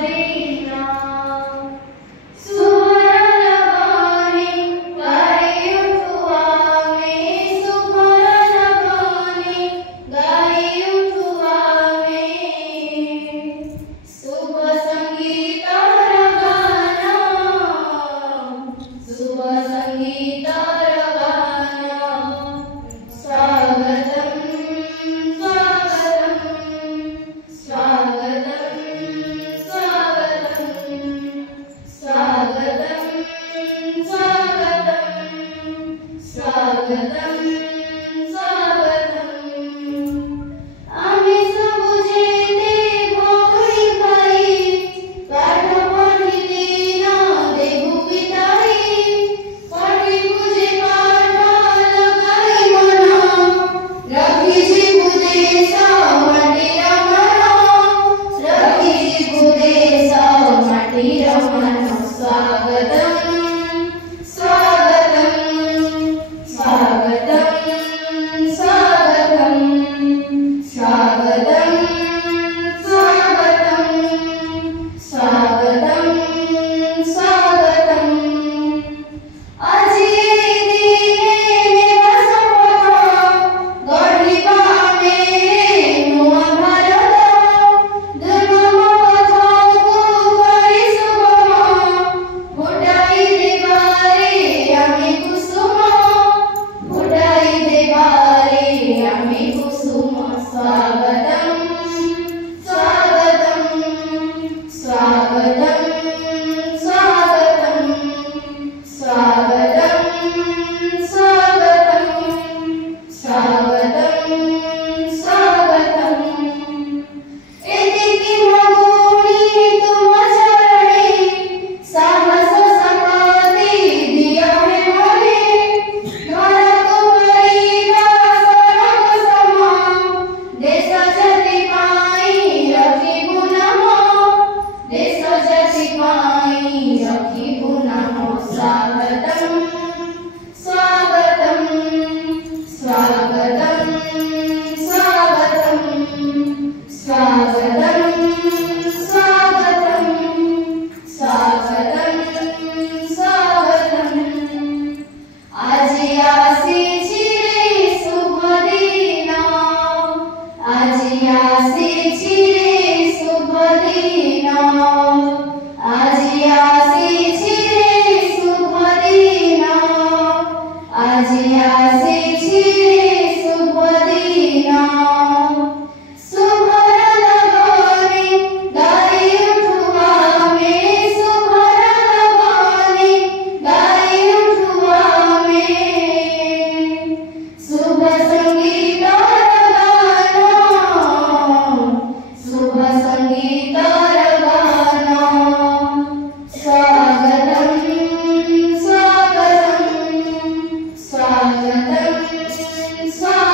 दीना सुमरन गाने गाई उठुआ में सुमरन गाने गाई उठुआ में सुबह संगीत गाना सुबह संगीत गाना स्वागतम स्वागतम स्वागतम आम्ही सबुजेते भोगडी खाई काठ पढिली ना देहु पिताई पढी बुझे काठ लगाई मना रखीजी बुदेसा माटी रमना रखीजी बुदेसा माटी रमना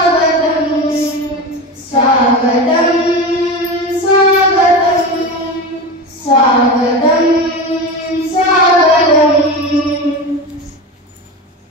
स्वागतम स्वागतम